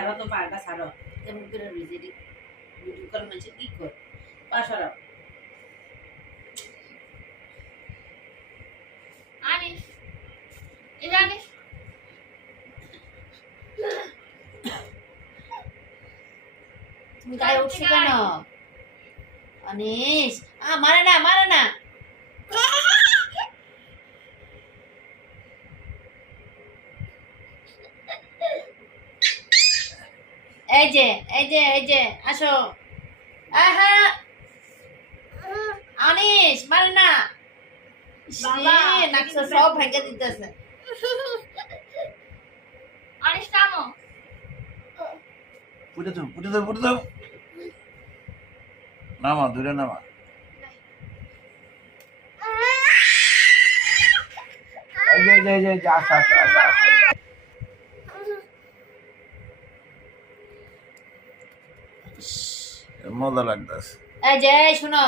ছাড়ো তো পাটা ছাড়ো কেমন করে ভিডিও কল মাঝে কি কর পা সরাও আনিস এটা আনিস তুমি গায়ে উঠছো কেন অনিশ মারে না মারে না এই যে এই যে এই যে আসো আহা অনিশ মারে না বাবা, নাকশা সব ভেঙে দিতেছে আনিস নামো পুটে দাও নামা দূরে নামা এই যে আস মজা লাগতেছে এই যে শোনো